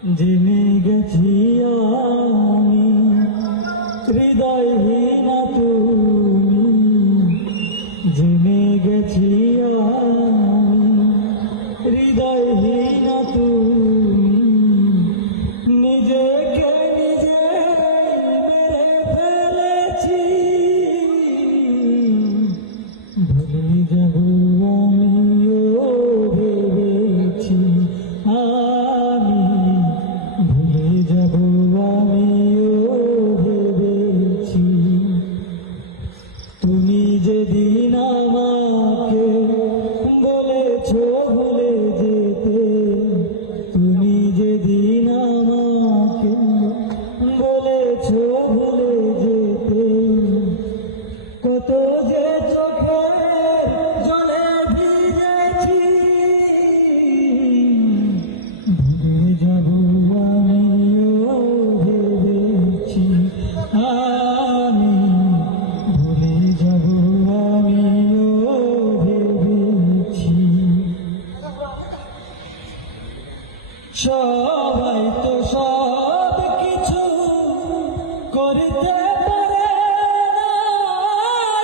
জেনে গেছি আমি হৃদয়হীনা তুমি, জেনে গেছি আমি হৃদয়হীনা তুমি, নিজেকে নিজে মেরে ফেলেছি, ভুলে যাব আমিও ভেবেছি, আমি ভুলে যাব আমিও ভেবেছি। তুমি যেদিন আমাকে বলেছ ভুলে যেতে, তুমি যেদিন আমাকে বলেছ ভুলে যেতে, কত যে চোখের জলে ভিজেছি, ভুলে যাব আমিও ভেবেছি, আমি ভুলে যাব আমিও ভেবেছি। সবাই তো সব কিছু করতে পারে না,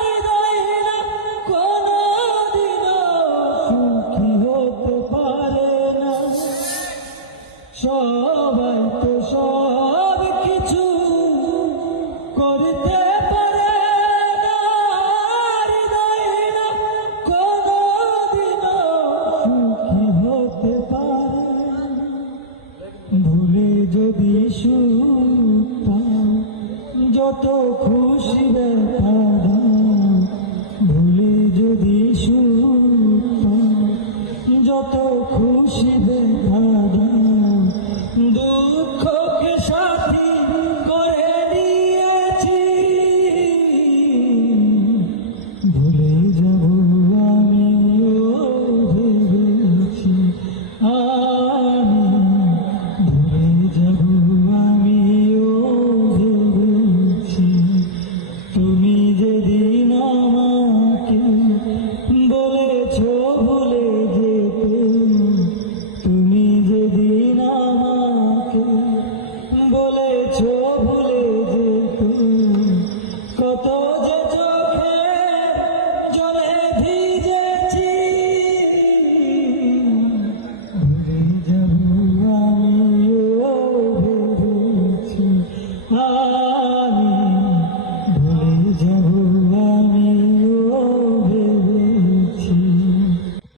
হৃদয়হীনা কোনদিনও সুখী হতে পারে না। সবাই তো সব কিছু করতে পারে না, হৃদয়হীনা কোনদিনও সুখী হতে পারে না। ভুলে যদি সুখ পাও, যত খুশি